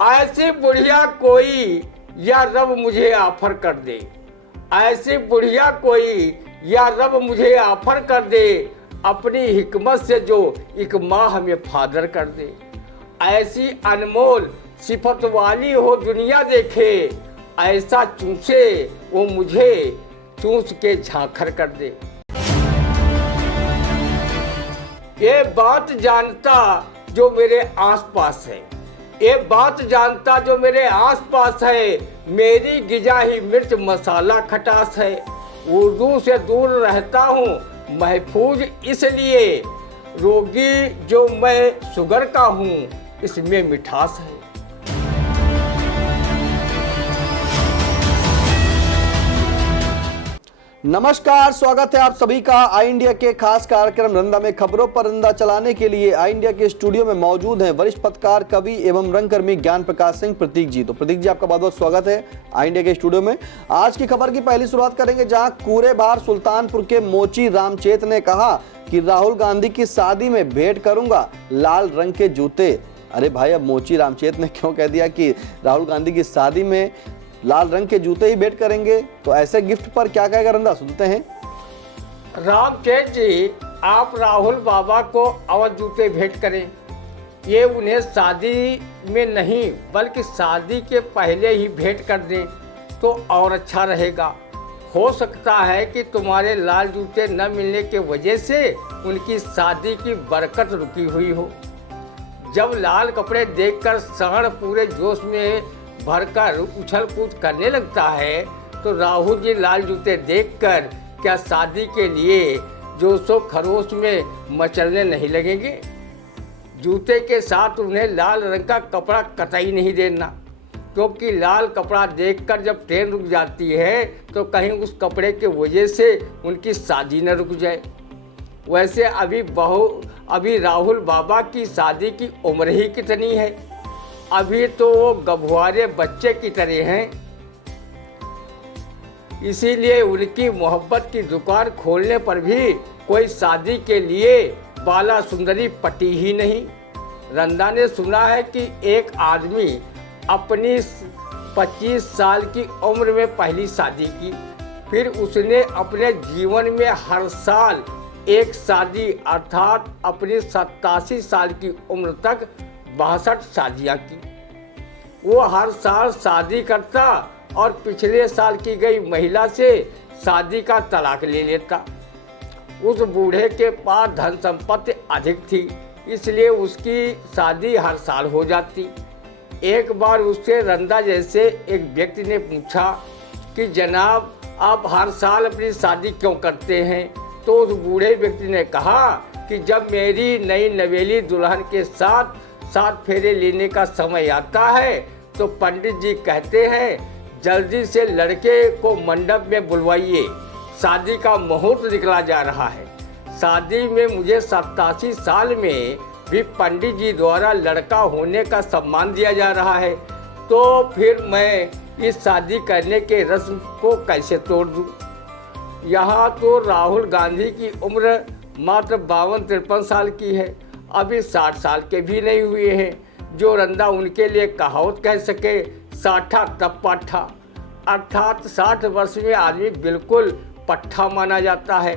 ऐसी बुढ़िया कोई या रब मुझे ऑफर कर दे, ऐसी बुढ़िया कोई या रब मुझे ऑफर कर दे, अपनी हिकमत से जो एक माँ हमें फादर कर दे। ऐसी अनमोल सिफत वाली हो दुनिया देखे, ऐसा चूसे वो मुझे चूस के झांखर कर दे। ये बात जानता जो मेरे आसपास है, ये बात जानता जो मेरे आसपास है, मेरी गिजा ही मिर्च मसाला खटास है। उर्दू से दूर रहता हूँ महफूज इसलिए, रोगी जो मैं शुगर का हूँ इसमें मिठास है। नमस्कार, स्वागत है आप सभी का आई इंडिया के खास कार्यक्रम रंदा में। खबरों पर रंदा चलाने के लिए आई इंडिया के स्टूडियो में मौजूद हैं वरिष्ठ पत्रकार, कवि एवं रंगकर्मी ज्ञान प्रकाश सिंह प्रतीक जी। तो प्रतीक जी, आपका बहुत बहुत स्वागत है आई इंडिया के स्टूडियो में। आज की खबर की पहली शुरुआत करेंगे जहां कूरेभार सुल्तानपुर के मोची रामचेत ने कहा कि राहुल गांधी की शादी में भेंट करूंगा लाल रंग के जूते। अरे भाई, अब मोची रामचेत ने क्यों कह दिया कि राहुल गांधी की शादी में लाल रंग के जूते ही भेंट करेंगे? तो ऐसे गिफ्ट पर क्या कहेगा रंदा, सुनते हैं। रामचेत जी, आप राहुल बाबा को अवध जूते भेंट करें, ये उन्हें शादी में नहीं बल्कि शादी के पहले ही भेंट कर दें तो और अच्छा रहेगा। हो सकता है कि तुम्हारे लाल जूते न मिलने के वजह से उनकी शादी की बरकत रुकी हुई हो। जब लाल कपड़े देखकर सांड पूरे जोश में भरकर उछल कूद करने लगता है तो राहुल जी लाल जूते देखकर क्या शादी के लिए जोशो खरोश में मचलने नहीं लगेंगे? जूते के साथ उन्हें लाल रंग का कपड़ा कतई नहीं देना, क्योंकि लाल कपड़ा देखकर जब ट्रेन रुक जाती है तो कहीं उस कपड़े के वजह से उनकी शादी न रुक जाए। वैसे अभी राहुल बाबा की शादी की उम्र ही कितनी है, अभी तो वो गभुआरे बच्चे की तरह हैं। इसीलिए उनकी मोहब्बत की दुकान खोलने पर भी कोई शादी के लिए बाला सुंदरी पटी ही नहीं। रंदा ने सुना है कि एक आदमी अपनी 25 साल की उम्र में पहली शादी की, फिर उसने अपने जीवन में हर साल एक शादी अर्थात अपनी 87 साल की उम्र तक 62 शादियाँ की। वो हर साल शादी करता और पिछले साल की गई महिला से शादी का तलाक ले लेता। उस बूढ़े के पास धन संपत्ति अधिक थी, इसलिए उसकी शादी हर साल हो जाती। एक बार उससे रंदा जैसे एक व्यक्ति ने पूछा कि जनाब, आप हर साल अपनी शादी क्यों करते हैं? तो उस बूढ़े व्यक्ति ने कहा कि जब मेरी नई नवेली दुल्हन के साथ 7 फेरे लेने का समय आता है तो पंडित जी कहते हैं जल्दी से लड़के को मंडप में बुलवाइए, शादी का मुहूर्त निकला जा रहा है। शादी में मुझे 87 साल में भी पंडित जी द्वारा लड़का होने का सम्मान दिया जा रहा है, तो फिर मैं इस शादी करने के रस्म को कैसे तोड़ दूँ? यहाँ तो राहुल गांधी की उम्र मात्र 52-53 साल की है, अभी 60 साल के भी नहीं हुए हैं। जो रंदा उनके लिए कहावत कह सके, साठा तब पाठा, अर्थात 60 वर्ष में आदमी बिल्कुल पट्ठा माना जाता है।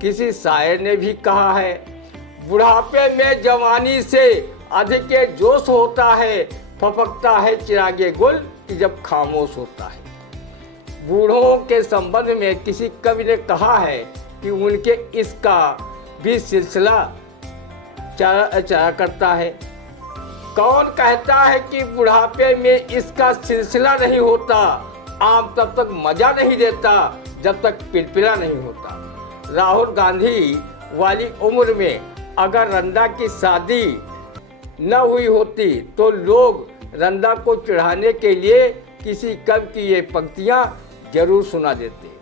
किसी शायर ने भी कहा है, बुढ़ापे में जवानी से अधिक जोश होता है, फपकता है चिरागे गुल कि जब खामोश होता है। बूढ़ों के संबंध में किसी कवि ने कहा है कि उनके इसका भी सिलसिला चला करता है। कौन कहता है कि बुढ़ापे में इसका सिलसिला नहीं होता? आम तब तक मजा नहीं देता जब तक पिलपिला नहीं होता। राहुल गांधी वाली उम्र में अगर रंदा की शादी न हुई होती तो लोग रंदा को चिढ़ाने के लिए किसी कवि की ये पंक्तियां जरूर सुना देते।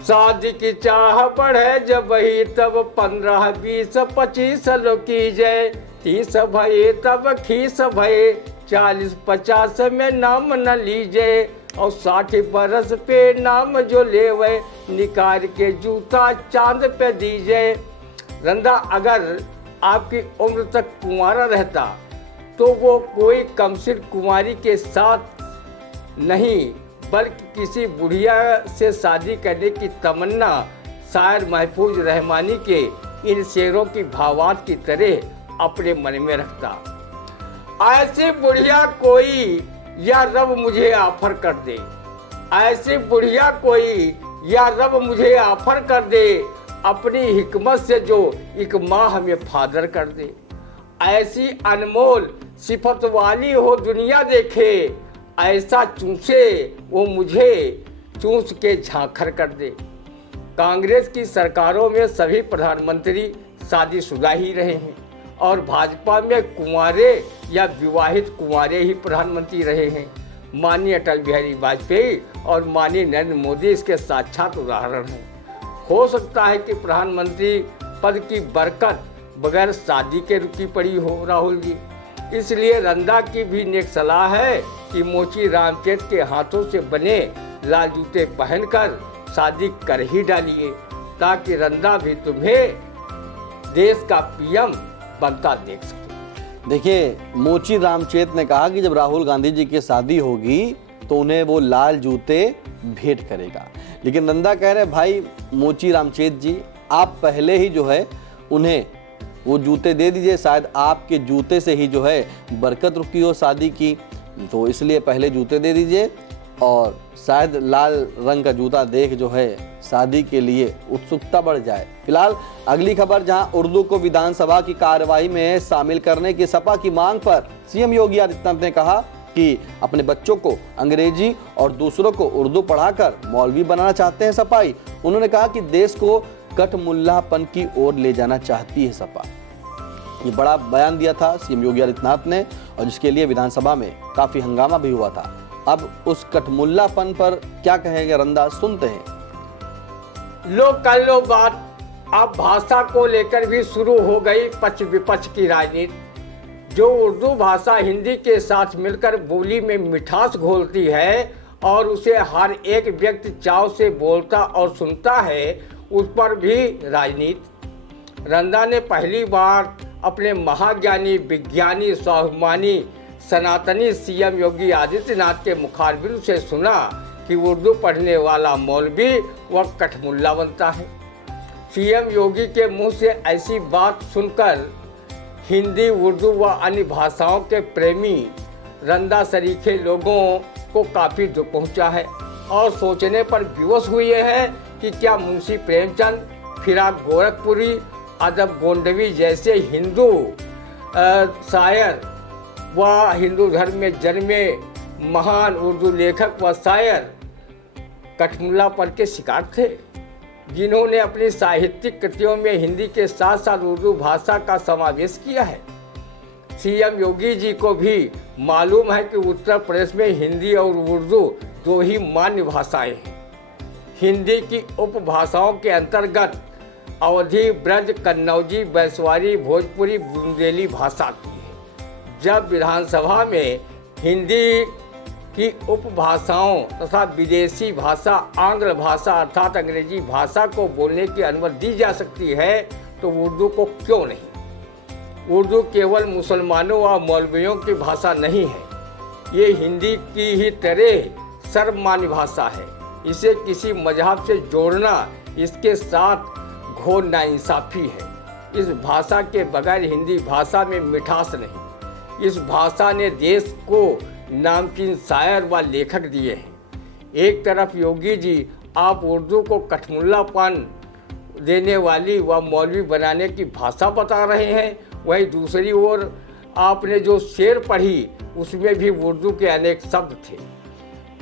शादी की चाह बढ़े जब ही तब 15, 20, 25 लो की जय, 30 भये तब खीस भये, 40, 50 में नाम न लीजिए, और 60 बरस पे नाम जो लेवे, निकाल के जूता चांद पे दीजिए। रंदा अगर आपकी उम्र तक कुंवारा रहता तो वो कोई कमसिन कुमारी के साथ नहीं बल्कि किसी बुढ़िया से शादी करने की तमन्ना शायर महफूज रहमानी के इन शेरों की भावार्थ की तरह अपने मन में रखता। ऐसी बुढ़िया कोई या रब मुझे ऑफर कर दे, ऐसी बुढ़िया कोई या रब मुझे ऑफर कर दे, अपनी हिकमत से जो एक माँ हमें फादर कर दे। ऐसी अनमोल सिफत वाली हो दुनिया देखे, ऐसा चूसे वो मुझे चूस के झांखर कर दे। कांग्रेस की सरकारों में सभी प्रधानमंत्री शादीशुदा ही रहे हैं और भाजपा में कुंवारे या विवाहित कुंवारे ही प्रधानमंत्री रहे हैं। माननीय अटल बिहारी वाजपेयी और माननीय नरेंद्र मोदी इसके साक्षात उदाहरण हैं। हो सकता है कि प्रधानमंत्री पद की बरकत बगैर शादी के रुकी पड़ी हो राहुल जी, इसलिए रंदा की भी नेक सलाह है कि मोची रामचेत के हाथों से बने लाल जूते पहनकर शादी कर ही डालिए, ताकि रंदा भी तुम्हें देश का पीएम बनता देख सके। देखिए, मोची रामचेत ने कहा कि जब राहुल गांधी जी की शादी होगी तो उन्हें वो लाल जूते भेंट करेगा, लेकिन नंदा कह रहे भाई मोची रामचेत जी, आप पहले ही जो है उन्हें वो जूते दे दीजिए, शायद आपके जूते से ही जो है बरकत रुकी हो शादी की, तो इसलिए पहले जूते दे दीजिए और शायद लाल रंग का जूता देख जो है शादी के लिए उत्सुकता बढ़ जाए। फिलहाल अगली खबर, जहां उर्दू को विधानसभा की कार्यवाही में शामिल करने की सपा की मांग पर सीएम योगी आदित्यनाथ ने कहा कि अपने बच्चों को अंग्रेजी और दूसरों को उर्दू पढ़ाकर मौलवी बनाना चाहते हैं सपाई। उन्होंने कहा कि देश को कठमुल्लापन की ओर ले जाना चाहती है सपा। ये बड़ा बयान दिया था सीएम योगी आदित्यनाथ ने और जिसके लिए विधानसभा में काफी हंगामा भी हुआ था। अब उस कठमुल्लापन पर क्या कहेंगे रंदा, सुनते हैं। लो कर लो बात, अब भाषा को लेकर भी शुरू हो गई पक्ष विपक्ष की राजनीति। जो उर्दू भाषा हिंदी के साथ मिलकर बोली में मिठास घोलती है और उसे हर एक व्यक्ति चाव से बोलता और सुनता है, उस पर भी राजनीति। रंदा ने पहली बार अपने महाज्ञानी, विज्ञानी, स्वाभिमानी, सनातनी सीएम योगी आदित्यनाथ के मुखारबिन से सुना कि उर्दू पढ़ने वाला मौलवी वह कठमुल्ला बनता है। सीएम योगी के मुंह से ऐसी बात सुनकर हिंदी, उर्दू व अन्य भाषाओं के प्रेमी रंदा सरीखे लोगों को काफ़ी दुख पहुंचा है और सोचने पर विवश हुए हैं कि क्या मुंशी प्रेमचंद, फिराक गोरखपुरी, अदब गोंडवी जैसे हिंदू शायर व हिंदू धर्म में जन्मे महान उर्दू लेखक व शायर कठमुल्लापन के शिकार थे, जिन्होंने अपनी साहित्यिक कृतियों में हिंदी के साथ साथ उर्दू भाषा का समावेश किया है। सीएम योगी जी को भी मालूम है कि उत्तर प्रदेश में हिंदी और उर्दू दो ही मान्य भाषाएं हैं। हिंदी की उपभाषाओं के अंतर्गत अवधी, ब्रज, कन्नौजी, बैसवारी, भोजपुरी, बुंदेली भाषा आती है। जब विधानसभा में हिंदी की उपभाषाओं तथा विदेशी भाषा आंग्ल भाषा अर्थात अंग्रेजी भाषा को बोलने की अनुमति दी जा सकती है, तो उर्दू को क्यों नहीं। उर्दू केवल मुसलमानों व मौलवियों की भाषा नहीं है, ये हिंदी की ही तरह सर्वमान्य भाषा है। इसे किसी मजहब से जोड़ना इसके साथ घोर नाइंसाफी है। इस भाषा के बगैर हिंदी भाषा में मिठास नहीं। इस भाषा ने देश को नामचीन शायर व लेखक दिए हैं। एक तरफ योगी जी आप उर्दू को कठमुल्लापन देने वाली व मौलवी बनाने की भाषा बता रहे हैं, वहीं दूसरी ओर आपने जो शेर पढ़ी उसमें भी उर्दू के अनेक शब्द थे।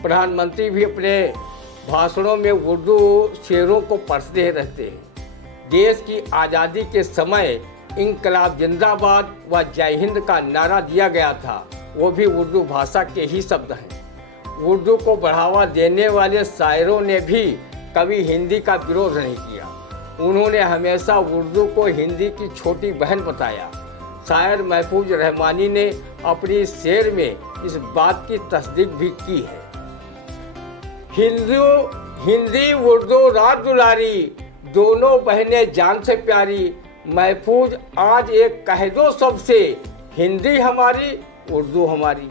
प्रधानमंत्री भी अपने भाषणों में उर्दू शेरों को पढ़ते रहते हैं। देश की आज़ादी के समय इंकलाब जिंदाबाद व जय हिंद का नारा दिया गया था, वो भी उर्दू भाषा के ही शब्द हैं। उर्दू को बढ़ावा देने वाले शायरों ने भी कभी हिंदी का विरोध नहीं किया। उन्होंने हमेशा उर्दू को हिंदी की छोटी बहन बताया। शायर महफूज रहमानी ने अपनी शेर में इस बात की तस्दीक भी की है। हिंदी उर्दू रात दुलारी, दोनों बहनें जान से प्यारी। महफूज आज एक कह दो सबसे, हिंदी हमारी, उर्दू हमारी।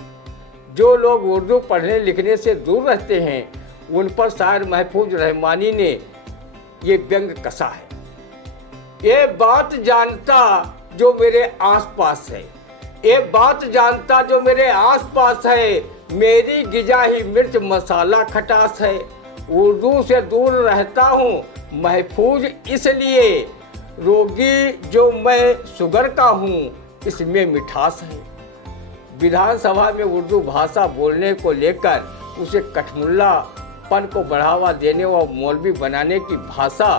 जो लोग उर्दू पढ़ने लिखने से दूर रहते हैं, उन पर शायर महफूज रहमानी ने ये व्यंग कसा है। ये बात जानता जो मेरे आसपास है, ये बात जानता जो मेरे आसपास है, मेरी गिजा ही मिर्च मसाला खटास है। उर्दू से दूर रहता हूँ महफूज इसलिए, रोगी जो मैं शुगर का हूँ, इसमें मिठास है। विधानसभा में उर्दू भाषा बोलने को लेकर उसे कठमुल्लापन को बढ़ावा देने व मौलवी बनाने की भाषा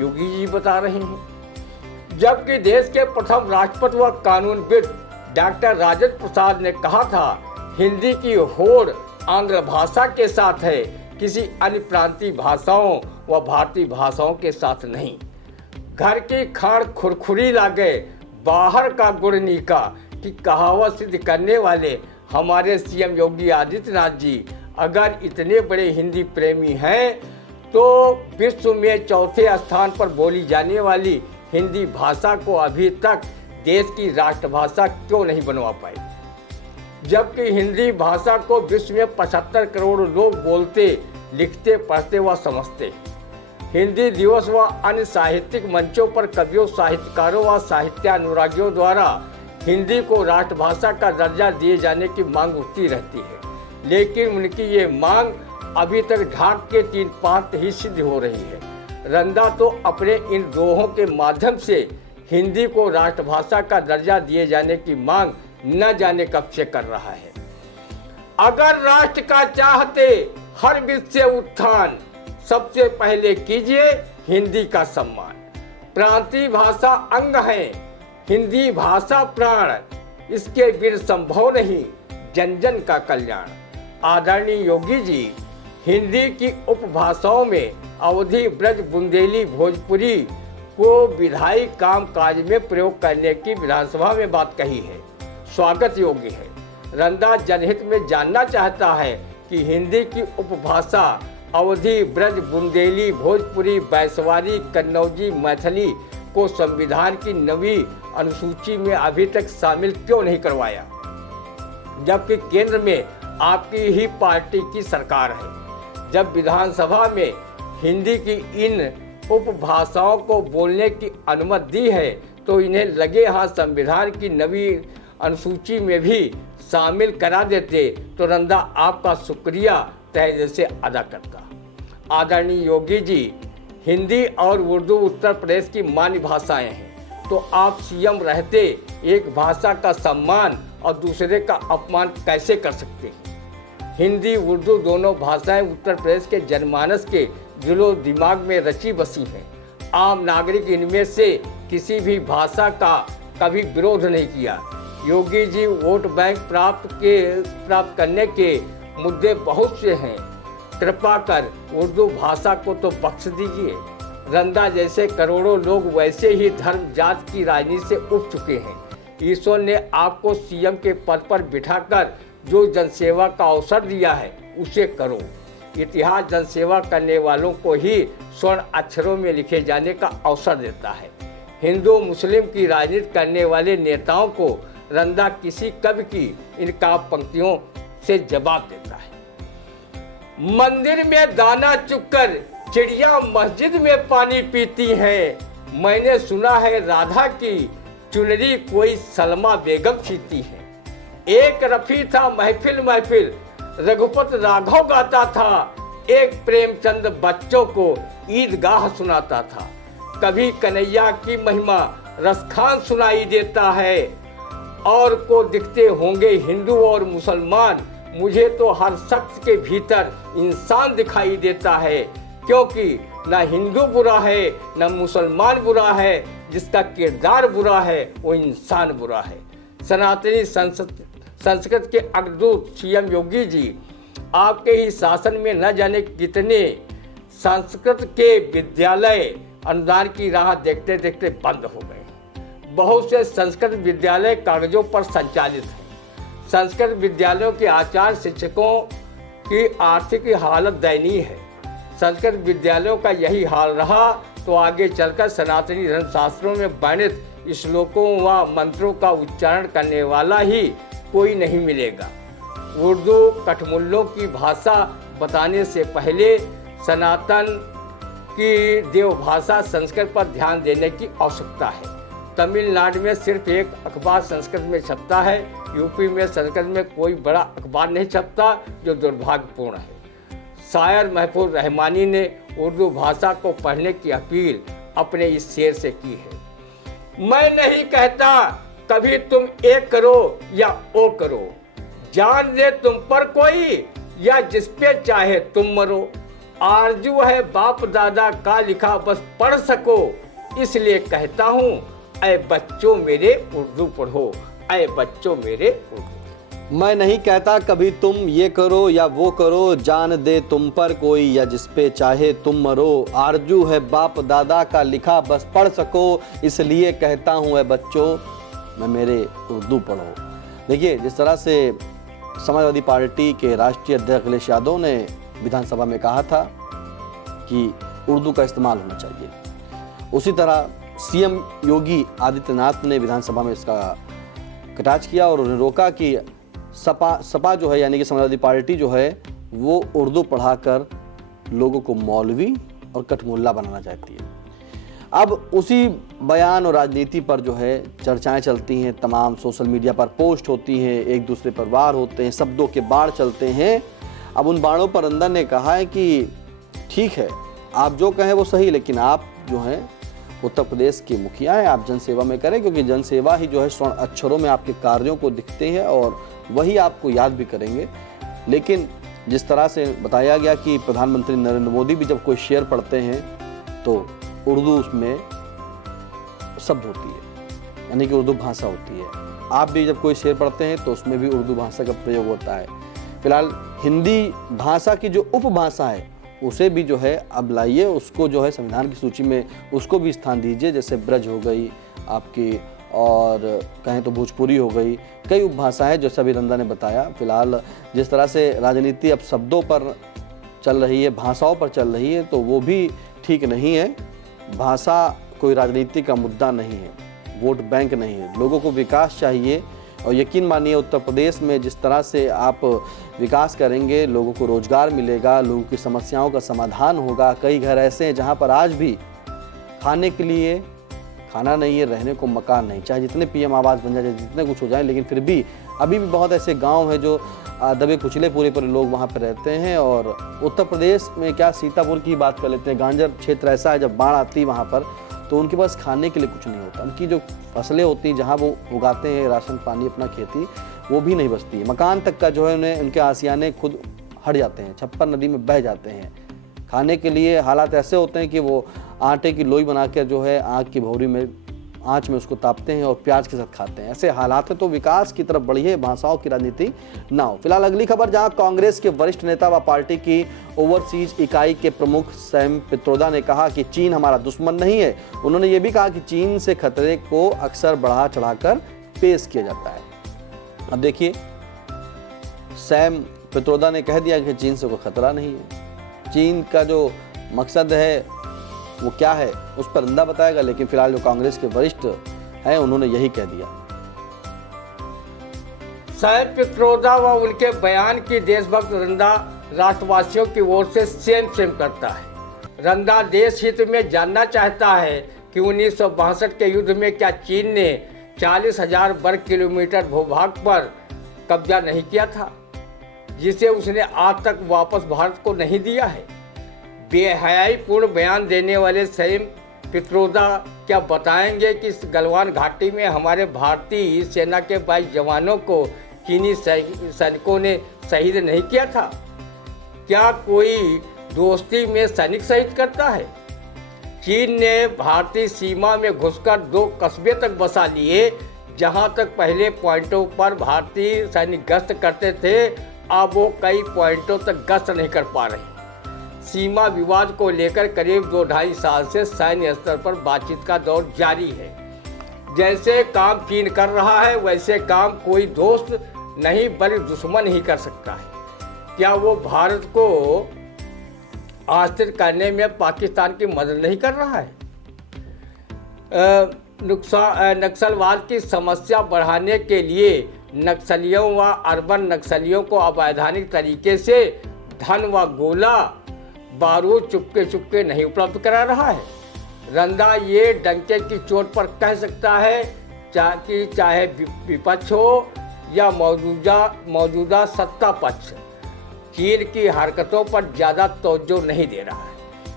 योगी जी बता रहे हैं, जबकि देश के प्रथम राष्ट्रपति व कानूनविद डॉक्टर राजेंद्र प्रसाद ने कहा था, हिंदी की होड़ आंग्ल भाषा के साथ है, किसी अन्य प्रांतीय भाषाओं व भारतीय भाषाओं के साथ नहीं। घर की खाड़ खुरखुरी लागे, बाहर का गुड़ नीका की कहावत सिद्ध करने वाले हमारे सीएम योगी आदित्यनाथ जी अगर इतने बड़े हिंदी प्रेमी हैं, तो विश्व में चौथे स्थान पर बोली जाने वाली हिंदी भाषा को अभी तक देश की राष्ट्रभाषा क्यों नहीं बनवा पाए, जबकि हिंदी भाषा को विश्व में 75 करोड़ लोग बोलते, लिखते, पढ़ते व समझते। हिंदी दिवस व अन्य साहित्यिक मंचों पर कवियों, साहित्यकारों व साहित्यानुरागियों द्वारा हिंदी को राष्ट्रभाषा का दर्जा दिए जाने की मांग उठती रहती है, लेकिन उनकी ये मांग अभी तक ढाक के 3 पात ही सिद्ध हो रही है। रंदा तो अपने इन दोहों के माध्यम से हिंदी को राष्ट्रभाषा का दर्जा दिए जाने की मांग न जाने कब से कर रहा है। अगर राष्ट्र का चाहते हर विध से उत्थान, सबसे पहले कीजिए हिंदी का सम्मान। प्रांतीय भाषा अंग है, हिंदी भाषा प्राण, इसके बिन संभव नहीं जन जन का कल्याण। आदरणीय योगी जी हिंदी की उपभाषाओं में अवधी, ब्रज, बुंदेली, भोजपुरी को विधायी काम काज में प्रयोग करने की विधानसभा में बात कही है, स्वागत योग्य है। रंदा जनहित में जानना चाहता है कि हिंदी की उपभाषा अवधी, ब्रज, बुंदेली, भोजपुरी, बैसवारी, कन्नौजी, मैथिली को संविधान की 9वीं अनुसूची में अभी तक शामिल क्यों नहीं करवाया, जबकि केंद्र में आपकी ही पार्टी की सरकार है। जब विधानसभा में हिंदी की इन उपभाषाओं को बोलने की अनुमति दी है, तो इन्हें लगे हाथ संविधान की 9वीं अनुसूची में भी शामिल करा देते तो रंदा आपका शुक्रिया तहे दिल से अदा करता। आदरणीय योगी जी, हिंदी और उर्दू उत्तर प्रदेश की मान्य भाषाएं हैं, तो आप सीएम रहते एक भाषा का सम्मान और दूसरे का अपमान कैसे कर सकते हैं? हिंदी उर्दू दोनों भाषाएं उत्तर प्रदेश के जनमानस के दिलो दिमाग में रची बसी हैं। आम नागरिक इनमें से किसी भी भाषा का कभी विरोध नहीं किया। योगी जी वोट बैंक प्राप्त करने के मुद्दे बहुत से हैं, कृपा कर उर्दू भाषा को तो बख्श दीजिए। रंदा जैसे करोड़ों लोग वैसे ही धर्म जात की राजनीति से उब चुके हैं। ईश्वर ने आपको सीएम के पद पर बिठाकर जो जनसेवा का अवसर दिया है उसे करो। इतिहास जनसेवा करने वालों को ही स्वर्ण अक्षरों में लिखे जाने का अवसर देता है। हिंदू मुस्लिम की राजनीति करने वाले नेताओं को रंदा किसी कवि की इन काव्य पंक्तियों से जवाब देता है। मंदिर में दाना चुगकर चिड़िया मस्जिद में पानी पीती है। मैंने सुना है राधा की चुनरी कोई सलमा बेगम सीती है। एक रफी था महफिल महफिल रघुपत राघव गाता था। एक प्रेमचंद बच्चों को ईदगाह सुनाता था। कभी कन्हैया की महिमा रसखान सुनाई देता है। और को दिखते होंगे हिंदू और मुसलमान, मुझे तो हर शख्स के भीतर इंसान दिखाई देता है, क्योंकि न हिंदू बुरा है न मुसलमान बुरा है, जिसका किरदार बुरा है वो इंसान बुरा है। सनातनी संस्कृत के अग्रदूत सीएम योगी जी, आपके ही शासन में न जाने कितने संस्कृत के विद्यालय अनुदान की राह देखते देखते बंद हो गए। बहुत से संस्कृत विद्यालय कागजों पर संचालित हैं। संस्कृत विद्यालयों के आचार्य शिक्षकों की आर्थिक हालत दयनीय है। संस्कृत विद्यालयों का यही हाल रहा तो आगे चलकर सनातनी धर्मशास्त्रों में वर्णित श्लोकों व मंत्रों का उच्चारण करने वाला ही कोई नहीं मिलेगा। उर्दू कठमुल्लों की भाषा बताने से पहले सनातन की देवभाषा संस्कृत पर ध्यान देने की आवश्यकता है। तमिलनाडु में सिर्फ एक अखबार संस्कृत में छपता है। यूपी में संस्कृत में कोई बड़ा अखबार नहीं छपता, जो दुर्भाग्यपूर्ण है। शायर महफूज रहमानी ने उर्दू भाषा को पढ़ने की अपील अपने इस शेर से की है। मैं नहीं कहता कभी तुम एक करो या ओ करो, जान दे तुम पर कोई या जिस पे चाहे तुम मरो। आरजू है बाप दादा का लिखा बस पढ़ सको, इसलिए कहता हूँ ऐ बच्चों मेरे उर्दू पढ़ो, ऐ बच्चों मेरे उर्दू। मैं नहीं कहता कभी तुम ये करो या वो करो, जान दे तुम पर कोई या जिस पे चाहे तुम मरो। आरजू है बाप दादा का लिखा बस पढ़ सको, इसलिए कहता हूँ ऐ बच्चों मैं मेरे उर्दू पढ़ो। देखिए, जिस तरह से समाजवादी पार्टी के राष्ट्रीय अध्यक्ष अखिलेश यादव ने विधानसभा में कहा था कि उर्दू का इस्तेमाल होना चाहिए, उसी तरह सीएम योगी आदित्यनाथ ने विधानसभा में इसका कटाक्ष किया और उन्हें रोका कि सपा जो है यानी कि समाजवादी पार्टी जो है वो उर्दू पढ़ाकर लोगों को मौलवी और कठमुल्ला बनाना चाहती है। अब उसी बयान और राजनीति पर जो है चर्चाएं चलती हैं, तमाम सोशल मीडिया पर पोस्ट होती हैं, एक दूसरे पर वार होते हैं, शब्दों के बाढ़ चलते हैं। अब उन बाणों पर अंदर ने कहा है कि ठीक है, आप जो कहें वो सही, लेकिन आप जो हैं उत्तर प्रदेश के मुखिया हैं, आप जनसेवा में करें, क्योंकि जनसेवा ही जो है स्वर्ण अक्षरों में आपके कार्यों को दिखते हैं और वही आपको याद भी करेंगे। लेकिन जिस तरह से बताया गया कि प्रधानमंत्री नरेंद्र मोदी भी जब कोई शेर पढ़ते हैं तो उर्दू उसमें शब्द होती है, यानी कि उर्दू भाषा होती है। आप भी जब कोई शेर पढ़ते हैं तो उसमें भी उर्दू भाषा का प्रयोग होता है। फिलहाल हिंदी भाषा की जो उपभाषा है उसे भी जो है अब लाइए, उसको जो है संविधान की सूची में उसको भी स्थान दीजिए, जैसे ब्रज हो गई आपकी, और कहें तो भोजपुरी हो गई, कई उपभाषाएं जैसा भी रंदा ने बताया। फिलहाल जिस तरह से राजनीति अब शब्दों पर चल रही है, भाषाओं पर चल रही है, तो वो भी ठीक नहीं है। भाषा कोई राजनीति का मुद्दा नहीं है, वोट बैंक नहीं है। लोगों को विकास चाहिए और यकीन मानिए उत्तर प्रदेश में जिस तरह से आप विकास करेंगे, लोगों को रोजगार मिलेगा, लोगों की समस्याओं का समाधान होगा। कई घर ऐसे हैं जहां पर आज भी खाने के लिए खाना नहीं है, रहने को मकान नहीं, चाहे जितने पीएम आवास बन जाए, जितने कुछ हो जाए, लेकिन फिर भी अभी भी बहुत ऐसे गांव हैं जो दबे कुचले पूरे लोग वहां पर रहते हैं। और उत्तर प्रदेश में क्या, सीतापुर की बात कर लेते हैं, गांजर क्षेत्र ऐसा है, जब बाढ़ आती है वहाँ पर तो उनके पास खाने के लिए कुछ नहीं होता। उनकी जो फसलें होती हैं, जहाँ वो उगाते हैं राशन पानी अपना खेती, वो भी नहीं बचती है। मकान तक का जो है उन्हें, उनके आसियाने खुद हट जाते हैं, छप्पर नदी में बह जाते हैं। खाने के लिए हालात ऐसे होते हैं कि वो आटे की लोई बनाकर जो है आग की भौरी में, आँच में उसको तापते हैं और प्याज के साथ खाते हैं। ऐसे हालात है तो विकास की तरफ बढ़िए, भाषाओं की राजनीति ना हो। फिलहाल अगली खबर, जहां कांग्रेस के वरिष्ठ नेता व पार्टी की ओवरसीज इकाई के प्रमुख सैम पित्रोदा ने कहा कि चीन हमारा दुश्मन नहीं है। उन्होंने ये भी कहा कि चीन से खतरे को अक्सर बढ़ा चढ़ाकर पेश किया जाता है। अब देखिए, सैम पित्रोदा ने कह दिया कि चीन से कोई खतरा नहीं है। चीन का जो मकसद है वो क्या है उस पर रंदा बताएगा, लेकिन फिलहाल जो कांग्रेस के वरिष्ठ हैं उन्होंने यही कह दिया। सैम पित्रोदा व उनके बयान की देशभक्त रंदा राष्ट्रवासियों की ओर से सेम करता है। रंदा देश हित में जानना चाहता है कि 1962 के युद्ध में क्या चीन ने 40,000 वर्ग किलोमीटर भूभाग पर कब्जा नहीं किया था, जिसे उसने आज तक वापस भारत को नहीं दिया है। बेहयाईपूर्ण बयान देने वाले सैम पित्रोदा क्या बताएंगे कि इस गलवान घाटी में हमारे भारतीय सेना के 22 जवानों को चीनी सैनिकों ने शहीद नहीं किया था? क्या कोई दोस्ती में सैनिक शहीद करता है? चीन ने भारतीय सीमा में घुसकर 2 कस्बे तक बसा लिए, जहां तक पहले पॉइंटों पर भारतीय सैनिक गश्त करते थे, अब वो कई पॉइंटों तक गश्त नहीं कर पा रहे। सीमा विवाद को लेकर करीब 2-2.5 साल से सैन्य स्तर पर बातचीत का दौर जारी है। जैसे काम चीन कर रहा है वैसे काम कोई दोस्त नहीं बल्कि दुश्मन ही कर सकता है। क्या वो भारत को अस्थिर करने में पाकिस्तान की मदद नहीं कर रहा है? नक्सलवाद की समस्या बढ़ाने के लिए नक्सलियों व अर्बन नक्सलियों को अवैधानिक तरीके से धन व गोला बारूद चुपके चुपके नहीं उपलब्ध करा रहा है। रंदा ये डंके की चोट पर कह सकता है चाहे विपक्ष हो या मौजूदा सत्ता पक्ष चीन की हरकतों पर ज़्यादा तवज्जो नहीं दे रहा है।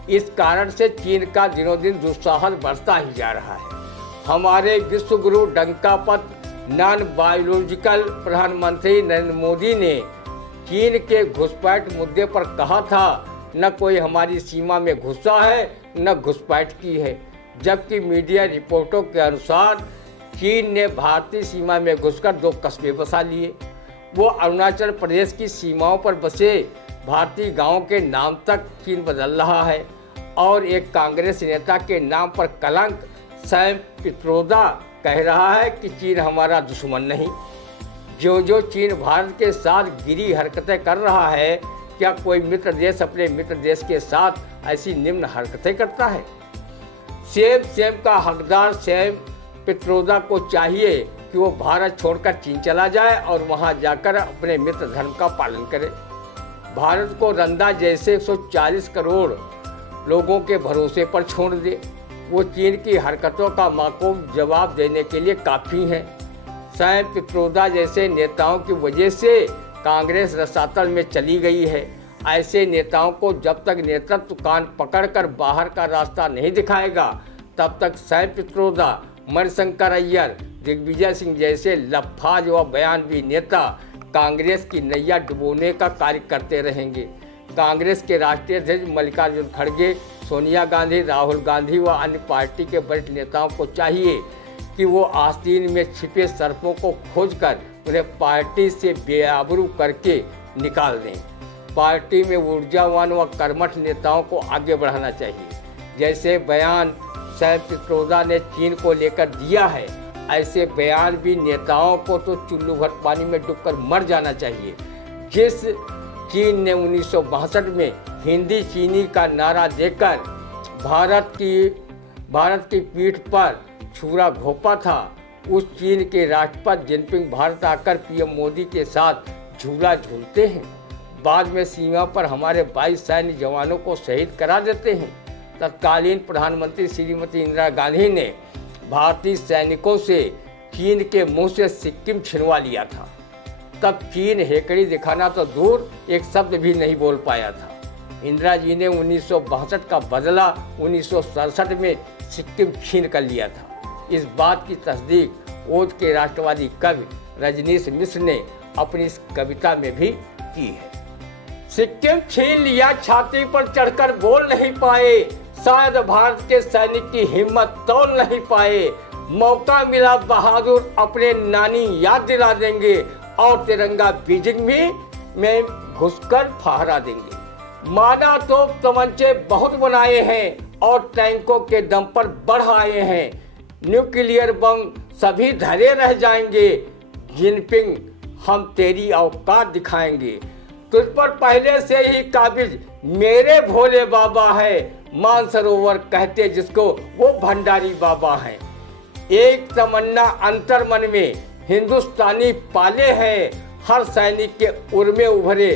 इस कारण से चीन का दिनों दिन दुस्साहस बढ़ता ही जा रहा है। हमारे विश्व गुरु डंकापत नॉन बायोलॉजिकल प्रधानमंत्री नरेंद्र मोदी ने चीन के घुसपैठ मुद्दे पर कहा था, न कोई हमारी सीमा में घुसा है न घुसपैठ की है, जबकि मीडिया रिपोर्टों के अनुसार चीन ने भारतीय सीमा में घुसकर 2 कस्बे बसा लिए। वो अरुणाचल प्रदेश की सीमाओं पर बसे भारतीय गांवों के नाम तक चीन बदल रहा है और एक कांग्रेस नेता के नाम पर कलंक सैम पित्रोदा कह रहा है कि चीन हमारा दुश्मन नहीं। जो चीन भारत के साथ गिरी हरकतें कर रहा है, क्या कोई मित्र देश अपने मित्र देश के साथ ऐसी निम्न हरकतें करता है? सेम का हकदार सैम पित्रोदा को चाहिए कि वो भारत छोड़कर चीन चला जाए और वहां जाकर अपने मित्र धर्म का पालन करे। भारत को रंदा जैसे 140 करोड़ लोगों के भरोसे पर छोड़ दे। वो चीन की हरकतों का माकूल जवाब देने के लिए काफ़ी हैं। सैम पित्रोदा जैसे नेताओं की वजह से कांग्रेस रसातल में चली गई है। ऐसे नेताओं को जब तक नेतृत्व कान पकड़कर बाहर का रास्ता नहीं दिखाएगा, तब तक सैम पित्रोदा, मणिशंकर अय्यर, दिग्विजय सिंह जैसे लफ्फाज व बयानबी नेता कांग्रेस की नैया डुबोने का कार्य करते रहेंगे। कांग्रेस के राष्ट्रीय अध्यक्ष मल्लिकार्जुन खड़गे, सोनिया गांधी, राहुल गांधी व अन्य पार्टी के वरिष्ठ नेताओं को चाहिए कि वो आस्तीन में छिपे सर्पों को खोजकर उन्हें पार्टी से बेआबरू करके निकाल दें। पार्टी में ऊर्जावान व कर्मठ नेताओं को आगे बढ़ाना चाहिए। जैसे बयान सैम पित्रोदा ने चीन को लेकर दिया है, ऐसे बयान भी नेताओं को तो चुल्लू भर पानी में डूबकर मर जाना चाहिए। जिस चीन ने 1962 में हिंदी चीनी का नारा देकर भारत की पीठ पर छुरा घोंपा था, उस चीन के राष्ट्रपति जिनपिंग भारत आकर पीएम मोदी के साथ झूला झूलते हैं। बाद में सीमा पर हमारे 22 सैन्य जवानों को शहीद करा देते हैं। तत्कालीन प्रधानमंत्री श्रीमती इंदिरा गांधी ने भारतीय सैनिकों से चीन के मुंह से सिक्किम छिनवा लिया था। तब चीन हेकड़ी दिखाना तो दूर, एक शब्द भी नहीं बोल पाया था। इंदिरा जी ने 1962 का बदला 1967 में सिक्किम छीन कर लिया था। इस बात की तस्दीक ओज के राष्ट्रवादी कवि रजनीश मिश्र ने अपनी इस कविता में भी की है। सिक्किम छीन लिया, छाती पर चढ़कर बोल नहीं पाए, शायद भारत के सैनिक की हिम्मत तोल नहीं पाए। मौका मिला बहादुर अपने नानी याद दिला देंगे और तिरंगा बीजिंग में घुसकर फहरा देंगे। माना तो तमंचे बहुत बनाए हैं और टैंकों के दम पर बढ़ आए हैं। न्यूक्लियर बम सभी धरे रह जाएंगे। जिनपिंग हम तेरी औकात दिखाएंगे। तुझ पर पहले से ही काबिज मेरे भोले बाबा है। मानसरोवर कहते जिसको वो भंडारी बाबा हैं। एक तमन्ना अंतर मन में हिंदुस्तानी पाले हैं। हर सैनिक के उर्मे उभरे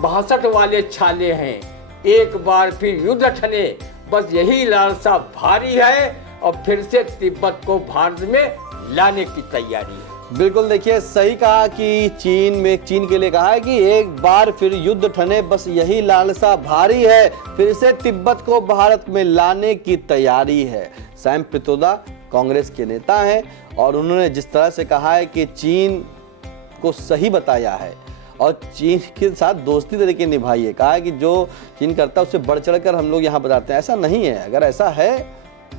62 वाले छाले हैं। एक बार फिर युद्ध ठने, बस यही लालसा भारी है और फिर से तिब्बत को भारत में लाने की तैयारी है। बिल्कुल, देखिए सही कहा कि चीन के लिए कहा है कि एक बार फिर युद्ध ठने, बस यही लालसा भारी है, फिर से तिब्बत को भारत में लाने की तैयारी है। सैम पित्रोदा कांग्रेस के नेता हैं और उन्होंने जिस तरह से कहा है कि चीन को सही बताया है और चीन के साथ दोस्ती तरीके निभाई है। कहा है कि जो चीन करता है उससे बढ़ चढ़ कर हम लोग यहाँ बताते हैं। ऐसा नहीं है। अगर ऐसा है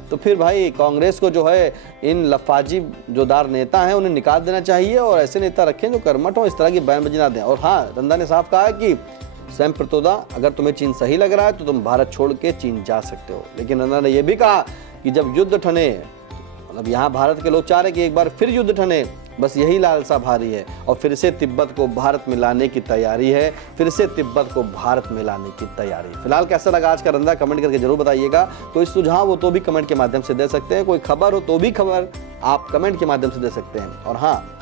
तो फिर भाई कांग्रेस को जो है इन लफाजी जोदार नेता हैं उन्हें निकाल देना चाहिए और ऐसे नेता रखें जो कर्मठ हो, इस तरह की बयानबाजी ना दें। और हाँ, रंदा ने साफ कहा है कि सैम पित्रोदा, अगर तुम्हें चीन सही लग रहा है तो तुम भारत छोड़ के चीन जा सकते हो। लेकिन रंदा ने यह भी कहा कि जब युद्ध ठने, मतलब यहाँ भारत के लोग चाह रहे कि एक बार फिर युद्ध ठने, बस यही लालसा भारी है और फिर से तिब्बत को भारत में लाने की तैयारी है, फिर से तिब्बत को भारत में लाने की तैयारी। फिलहाल कैसा लगा आज का रंदा, कमेंट करके जरूर बताइएगा। कोई सुझाव हो तो भी कमेंट के माध्यम से दे सकते हैं, कोई खबर हो तो भी खबर आप कमेंट के माध्यम से दे सकते हैं। और हाँ,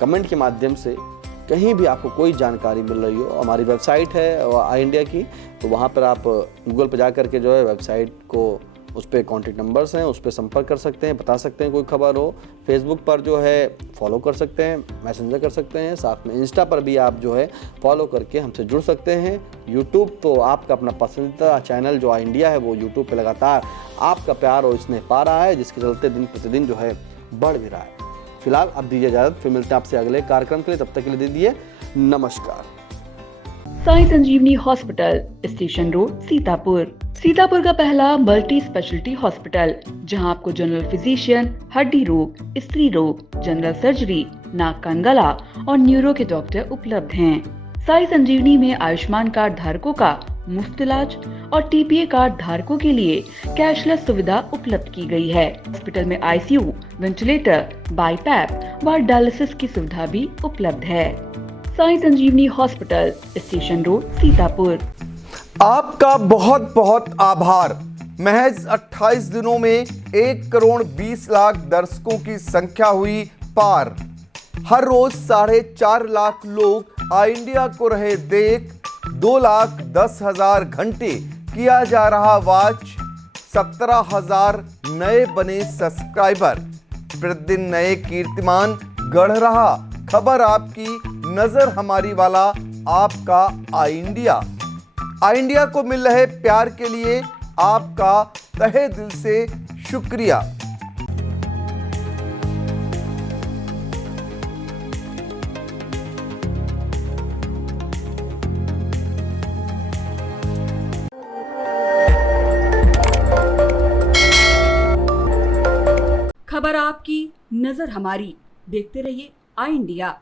कमेंट के माध्यम से कहीं भी आपको कोई जानकारी मिल रही हो, हमारी वेबसाइट है आई इंडिया की, तो वहाँ पर आप गूगल पर जा करके जो है वेबसाइट को, उस पर कॉन्टेक्ट नंबर्स हैं, उस पर संपर्क कर सकते हैं, बता सकते हैं कोई खबर हो। फेसबुक पर जो है फॉलो कर सकते हैं, मैसेंजर कर सकते हैं, साथ में इंस्टा पर भी आप जो है फॉलो करके हमसे जुड़ सकते हैं। यूट्यूब तो आपका अपना पसंदीदा चैनल जो आई इंडिया है वो यूट्यूब पे लगातार आपका प्यार और स्नेह पा रहा है, जिसके चलते दिन प्रतिदिन जो है बढ़ भी रहा है। फिलहाल अब दीजिए इजाजत, फिर मिलते हैं आपसे अगले कार्यक्रम के लिए, तब तक के लिए दीजिए नमस्कार। Sai Sanjivani hospital, station road, Sitapur. Sitapur का पहला मल्टी स्पेशलिटी हॉस्पिटल, जहां आपको जनरल फिजिशियन, हड्डी रोग, स्त्री रोग, जनरल सर्जरी, नाक कान गला और न्यूरो के डॉक्टर उपलब्ध हैं। साई संजीवनी में आयुष्मान कार्ड धारकों का मुफ्त इलाज और टीपीए कार्ड धारकों के लिए कैशलेस सुविधा उपलब्ध की गई है। हॉस्पिटल में आईसीयू, वेंटिलेटर, बाईपैप व डायलिसिस की सुविधा भी उपलब्ध है। Sai Sanjivani hospital, station road, Sitapur. आपका बहुत बहुत आभार। महज 28 दिनों में 1,20,00,000 दर्शकों की संख्या हुई पार। हर रोज 4.5 लाख लोग आई इंडिया को रहे देख। 2,10,000 घंटे किया जा रहा वॉच। 17,000 नए बने सब्सक्राइबर। प्रतिदिन नए कीर्तिमान गढ़ रहा। खबर आपकी, नजर हमारी वाला आपका आई इंडिया। आई इंडिया को मिल रहे प्यार के लिए आपका तहे दिल से शुक्रिया। खबर आपकी, नजर हमारी। देखते रहिए आई इंडिया।